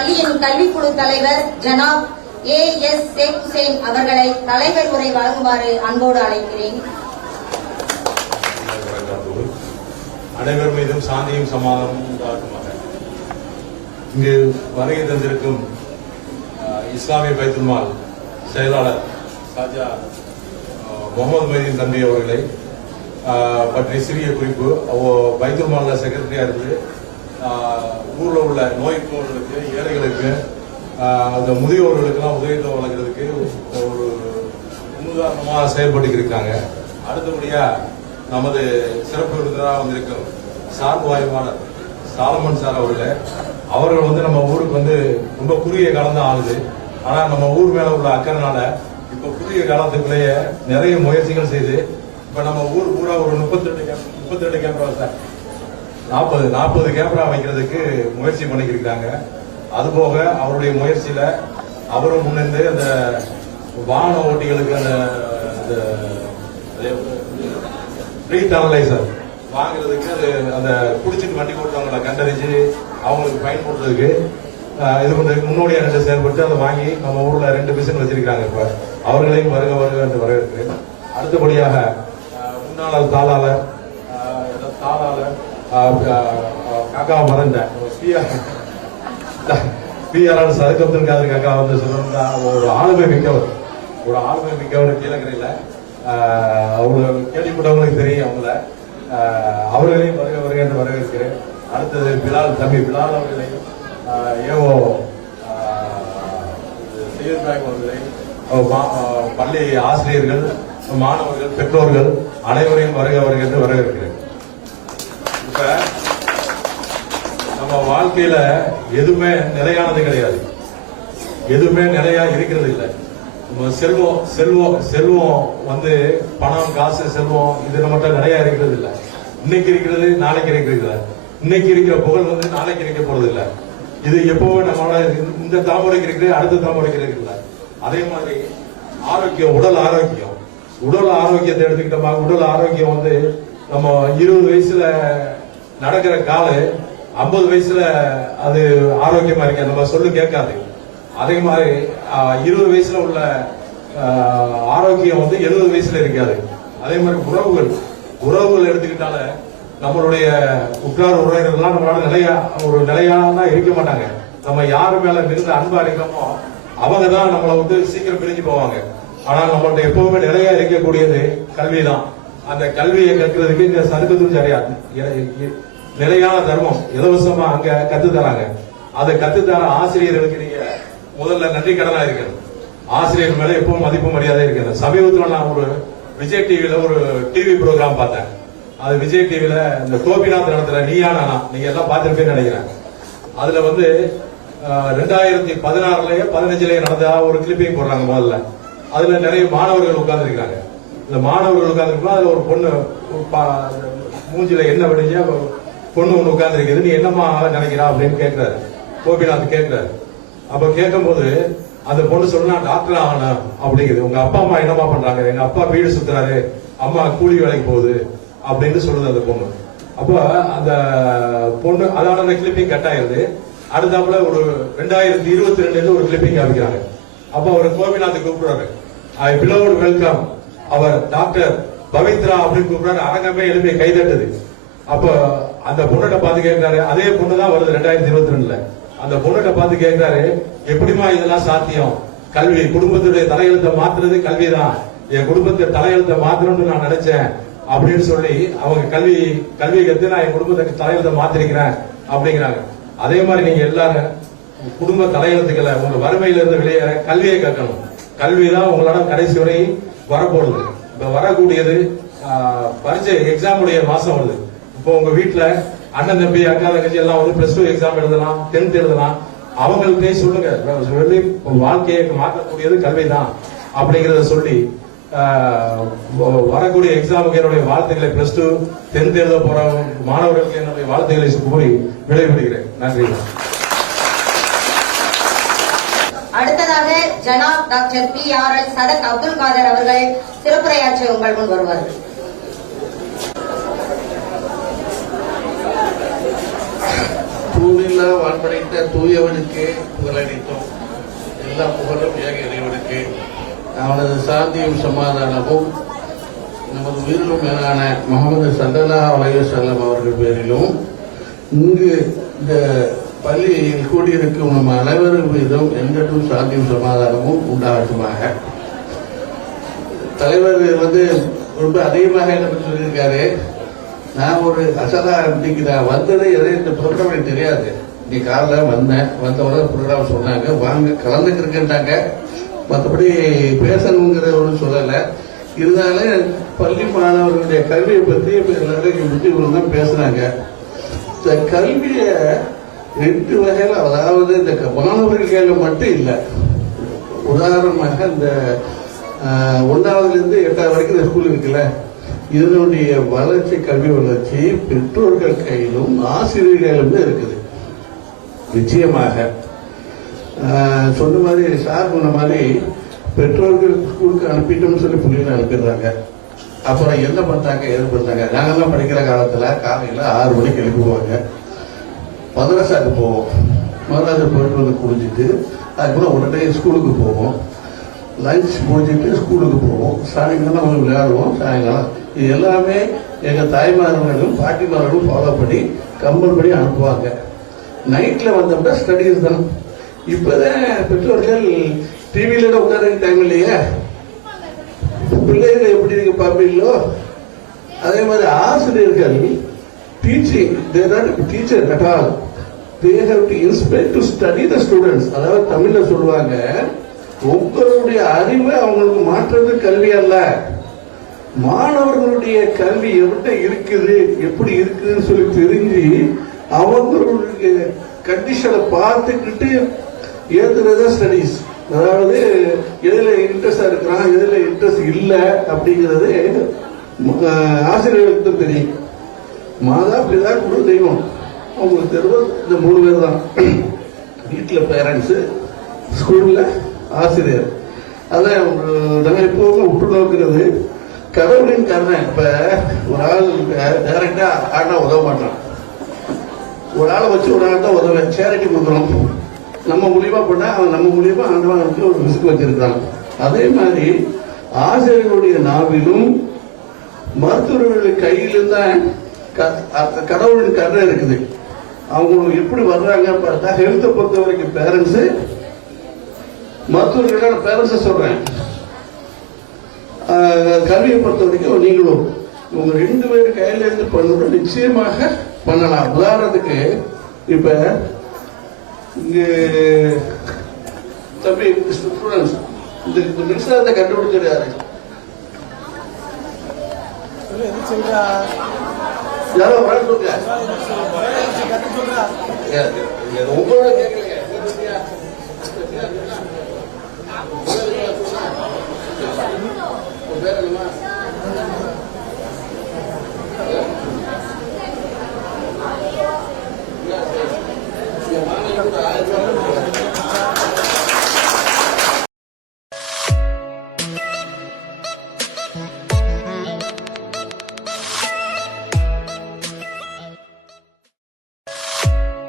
பள்ளியின் கல்விக்குழு தலைவர் ஜனாப் AS ஷேக் ஹுசைன் அவர்களை தலைவர் உரை வழங்குமாறு அன்போடு அழைக்கிறேன். அனைவர் மீதும் சாந்தியும் சமாதானமும் உண்டாகுமாக. இங்கு வருகை தந்திருக்கும் இஸ்லாமிய பைத்துல் மால் செயலாளர் சாஜா முகமது மைதீன் தம்பி அவர்களை பற்றி சிறிய குறிப்பு. பைத்துல் மால்ல செக்ரட்டரியா இருந்து ஊர்ல உள்ள நோய்க்கு ஏழைகளுக்கு அந்த முதியோர்களுக்கெல்லாம் உதவித்தொகை வழங்குறதுக்கு ஒரு முன்னுதாரணமாக செயல்பட்டு இருக்காங்க. அடுத்தபடியா நமது சிறப்பு விருந்தினராக வந்திருக்கும் சார்பு ஆய்வாளர் சாலமன் சார் அவர்கள் வந்து நம்ம ஊருக்கு வந்து ரொம்ப குறுகிய காலம் தான் ஆகுது. ஆனா நம்ம ஊர் மேல உள்ள அக்கறைனால இப்ப குறுகிய காலத்துக்குள்ளேயே நிறைய முயற்சிகள் செய்து இப்ப நம்ம ஊர் பூரா ஒரு 32 கேமரா சார் 40 கேமரா வைக்கிறதுக்கு முயற்சி பண்ணிக்கிருக்காங்க. அதுபோக அவருடைய முயற்சியில அவரும் முன்னிருந்து அந்த வாகன ஓட்டிகளுக்கு அந்த ஸ்ட்ரீட் அனலைசர் வாங்குறதுக்கு அது அந்த குடிச்சிட்டு வண்டி ஓட்டுறவங்களை கண்டறிஞ்சு அவங்களுக்கு பயன்படுறதுக்கு இது பண்றதுக்கு முன்னோடியா ரெண்டு செயல்பட்டு அதை வாங்கி நம்ம ஊர்ல 2 மிஷின் வச்சிருக்காங்க. இப்ப அவர்களையும் வருக என்று வரவேற்கிறேன். அடுத்தபடியாக முன்னாள் தாளாளர் காக்கா மறந்த பிஆர் சதுக்க அப்துல் காதர் காக்கா வந்து சொன்னா ஒரு ஆளுமை மிக்கவர் கீழக்கரையில அவங்க கேள்விப்பட்டவங்களுக்கு தெரியும். அவங்கள அவர்களையும் வருக என்று வரவேற்கிறேன். அடுத்தது பிலால் அவர்களையும் ஏவோ சையத் பேக் அவர்களையும் பள்ளி ஆசிரியர்கள் மாணவர்கள் பெற்றோர்கள் அனைவரையும் வருக என்று வரவேற்கிறேன். இப்ப நம்ம வாழ்க்கையில எதுவுமே நிலையானது கிடையாது, எதுவுமே நிலையா இருக்கிறது இல்லை. செல்வம் வந்து பணம் காசு செல்வம் இது மட்டும் நிறைய இருக்கிறது இல்ல. இன்னைக்கு இருக்கிறது நாளைக்கு இருக்கிறது இல்ல. இன்னைக்கு இருக்கிற புகழ் வந்து நாளைக்கு இருக்க போறது இல்ல. இது எப்பவும் நம்மளோட இந்த தலைமுறைக்கு இருக்கு, அடுத்த தலைமுறைக்கு இருக்குல்ல. அதே மாதிரி ஆரோக்கியம், உடல் ஆரோக்கியத்தை எடுத்துக்கிட்டோமா, உடல் ஆரோக்கியம் வந்து நம்ம 20 வயசுல நடக்கிற காலு 50 வயசுல அது ஆரோக்கியமா இருக்க நம்ம சொல்லு கேட்காது. அதே மாதிரி 20 வயசுல உள்ள ஆரோக்கியம் வந்து 70 வயசுல இருக்காது. அதே மாதிரி உறவுகள் எடுத்துக்கிட்டால நம்மளுடைய உற்றார் உறவினர்கள்லாம் நம்மளால நிலையான இருக்க மாட்டாங்க. நம்ம யாரு மேல மிகுந்த அன்பா இருக்கோமோ அவங்க தான் நம்மளை வந்து சீக்கிரம் பிரிஞ்சு போவாங்க. ஆனா நம்மள்ட்ட எப்பவுமே நிலையா இருக்கக்கூடியது கல்வி தான். அந்த கல்வியை கற்கிறதுக்கு இந்த சதுக்கத்தூர் சரியா நிலையான தர்மம் இலவசமா அங்க கத்து தராங்க. அதை கத்துத்தர ஆசிரியர்களுக்கு நீங்க முதல்ல நன்றி கடனா இருக்கிறது. ஆசிரியர் மேல எப்பவும் மதிப்பு மரியாதை இருக்கிறது. சமீபத்தில் நான் ஒரு விஜய் டிவில ஒரு டிவி ப்ரோக்ராம் பார்த்தேன். அது விஜய் டிவில இந்த கோபிநாத் நடத்துற நீயா நானா, நீங்க எல்லாம் பார்த்திருப்பேன்னு நினைக்கிறேன். அதுல வந்து 2016லயே 15லயே நடந்த ஒரு கிளிப்பிங் போடுறாங்க. முதல்ல அதுல நிறைய மாணவர்கள் உட்கார்ந்து இருக்காங்க. இந்த மாணவர்கள் உட்கார்ந்து அதுல ஒரு பொண்ணு மூஞ்சில என்ன வடிஞ்ச பொண்ணு ஒண்ணு உட்கார்ந்து இருக்குது. நீ என்னமா நினைக்கிறா அப்படின்னு கேட்கிறாரு, கோபிநாத் கேட்கிறாரு. அப்ப கேட்கும் போது அந்த பொண்ணு சொன்னா டாக்டர் ஆகணும் அப்படிங்குது. உங்க அப்பா அம்மா என்னமா பண்றாங்க? எங்க அப்பா வீடு சுத்துறாரு, அம்மா கூலி வேலைக்கு போகுது அப்படின்னு சொல்லுது அந்த பொண்ணு. அப்ப அந்த பொண்ணு அதான அந்த கிளிப்பிங் கட் ஆயிருது. அடுத்தாப்புல ஒரு 2022 ஒரு கிளிப்பிங் காமிக்கிறாங்க. அப்ப அவர் கோபிநாத் கூப்பிடுறாரு, ஐ பிலோவ்ட் வெல்கம் அவர் டாக்டர் பவித்ரா அப்படின்னு கூப்பிடுறாரு. அரங்கமே எழுப்பி கைதட்டுது. அப்ப அந்த பொண்ணுகிட்ட பார்த்து கேட்கிறாரு, அதே பொண்ணுதான் வருது 2022ல. அந்த பொண்ணுகிட்ட பார்த்து கேட்கிறாரு, எப்படிமா இதெல்லாம் சாத்தியம்? கல்வி, குடும்பத்துடைய தலையெழுத்தை மாத்துறது கல்விதான். என் குடும்பத்தை தலையெழுத்தை மாத்தணும்னு நான் நினைச்சேன் அப்படின்னு சொல்லி அவங்க கல்வி கத்து நான் என் குடும்பத்துக்கு தலையெழுத்தை மாத்திருக்கிறேன் அப்படிங்கிறாங்க. அதே மாதிரி நீங்க எல்லாரும் குடும்ப தலையெழுத்துக்களை உங்க வறுமையில இருந்து வெளியேற கல்வியை கற்கணும். கல்விதான் உங்களோட கடைசி வரை வரப்போகுது. இப்ப வரக்கூடியது பரீட்சை எக்ஸாமுடைய மாசம் வருது. இப்போ உங்க வீட்டுல அண்ணன் தம்பி அக்கா தங்கச்சி எல்லாம் வந்து +2 எக்ஸாம் எழுதலாம், 10th எழுதலாம். அவங்கள்ட்டே சொல்லுங்க, சொல்லி வாழ்க்கையை மாற்றக்கூடியது கல்விதான் அப்படிங்கறத சொல்லி வரக்கூடிய எக்ஸாமுக்கு என்னுடைய வாழ்த்துக்களை +2 10th எழுத போற மாணவர்களுக்கு என்னுடைய வாழ்த்துக்களை கூறி விடைபெறுகிறேன். நன்றி. அடுத்ததாக ஜனாப் டாக்டர் PRL சதக் அப்துல் காதர் அவர்கள் சிறப்புரையாற்ற உங்கள் முன் வருவார்கள். தூணில்லா வாழ்படைத்த தூயவனுக்கு புகழளித்தோம். எல்லா புகழும் ஏக இறைவனுக்கு. அவனது சாந்தியும் சமாதானமும் நமது உயிரிலும் மேலான முகமது ஸல்லல்லாஹு அலைஹி வஸல்லம் அவர்கள் பேரிலும் இங்கு இந்த பள்ளியில் கூடியிருக்கும் நம்ம அனைவரும் மீதும் என்றும் சாந்தியும் சமாதானமும் உண்டாகட்டுமாக. தலைவர் ரொம்ப அதிகமாக என்ன சொல்லியிருக்காரு. நான் ஒரு அசலா இன்னைக்கு நான் வந்ததே எதை இந்த ப்ரோக்ராம் எனக்கு தெரியாது. இன்னைக்கு காலைல வந்தவங்க ப்ரோக்ராம் சொன்னாங்க, வாங்க கலந்துக்கிறேன்ட்டாங்க. மற்றபடி பேசணுங்கிற ஒன்று சொல்லலை. இருந்தாலும் பள்ளி மாணவர்களுடைய கல்வியை பற்றி எல்லாரும் தான் பேசுனாங்க. இந்த கல்வியை 2 வகையில், அதாவது இந்த மாணவர்கள் கையில மட்டும் இல்லை. உதாரணமாக இந்த 1ஆவதுலேருந்து 8ஆவது வரைக்கும் இந்த ஸ்கூல் இருக்குல்ல, இதனுடைய வளர்ச்சி, கல்வி வளர்ச்சி பெற்றோர்கள் கையிலும் ஆசிரியர் கையிலும் தான் இருக்குது. நிச்சயமாக சொன்ன மாதிரி, சார் சொன்ன மாதிரி பெற்றோர்கள் ஸ்கூலுக்கு அனுப்பிட்டோம்னு சொல்லி பிள்ளைங்க அனுப்பிடுறாங்க. அப்புறம் என்ன பண்றாங்க, எது பண்றாங்க? நாங்கெல்லாம் படிக்கிற காலத்துல காலையில 6 மணிக்கு எழுப்புவாங்க. மதரசாக்கு போவோம். மதரசா போயிட்டு குடிச்சிட்டு அதுக்கப்புறம் உடனே ஸ்கூலுக்கு போவோம். லஞ்ச் முடிஞ்சிட்டு ஸ்கூலுக்கு போவோம். சாயங்காலம் விளையாடுவோம். சாயங்காலம் இது எல்லாமே எங்க தாய்மார்களும் பாட்டிமார்களும் ஃபாலோ பண்ணி கம்பல் பண்ணி அனுப்புவாங்க. நைட்ல வந்தோம்னா ஸ்டடீஸ் தான். இப்பதான் பெற்றோர்கள் டிவியில உட்கார டைம் இல்லையா, பிள்ளைகளை எப்படி நீங்க பார்ப்பீங்களோ அதே மாதிரி ஆசிரியர்கள் teaching, they are not teacher at all. They have to inspire to study the students. அதாவது தமிழ்ல சொல்லுவாங்க, உங்களுடைய அறிவை அவங்களுக்கு மாற்றுறது கல்வி அல்ல, மாணவர்களுடைய கல்வி எவ்வளவு இருக்குது, எப்படி இருக்குதுன்னு சொல்லி தெரிஞ்சு அவங்களுடைய கண்டிஷனை பார்த்துக்கிட்டு ஏத்துறதா ஸ்டடீஸ். அதாவது எதுல இன்ட்ரெஸ்டா இருக்கிறான், எதுல இன்ட்ரெஸ்ட் இல்லை அப்படிங்கிறது ஆசிரியர்களுக்கு தெரியும். மாதா பிதா குரு தெய்வம், அவங்களுக்கு தெரியும். இந்த 3 பேர் தான். வீட்டில் பேரண்ட்ஸ், ஸ்கூல்ல ஆசிரியர். அதான் நாங்கள் எப்போவுமே உற்று நோக்கிறது கடவுளின் கருணை. இப்ப ஒரு ஆள் டைரக்டா ஆனா உதவ மாட்டான். ஒரு ஆளை வச்சு ஒரு ஆள் தான் உதவ சேரிட்டி கொடுக்குறோம். நம்ம மூலியமா பண்ணா அவன் நம்ம மூலியமா ஆண்டவனுக்கு ஒரு ரிஸ்க் வச்சிருக்கான். அதே மாதிரி ஆசிரியர்களுடைய நாவிலும் மருத்துவர்களுடைய கையிலும் தான் கடவுளின் கருணை இருக்குது. அவங்க எப்படி வர்றாங்க பார்த்தா, ஹெல்த்தை பொறுத்த வரைக்கும் பேரண்ட்ஸ், மருத்துவர்களான பேரண்ட்ஸ் சொல்றேன், கல்வியை பொறுத்த வரைக்கும் நீங்களும் உங்க 2 பேர் கையில இருந்து பண்ணணும், நிச்சயமாக பண்ணலாம். உதாரணத்துக்கு இப்ப இங்க தம்பி ஸ்டூடெண்ட்ஸ் இந்த மின்சாரத்தை கண்டுபிடிச்சது யாரு? யாரோ சொல்லுங்க. உங்களோட கேட்கல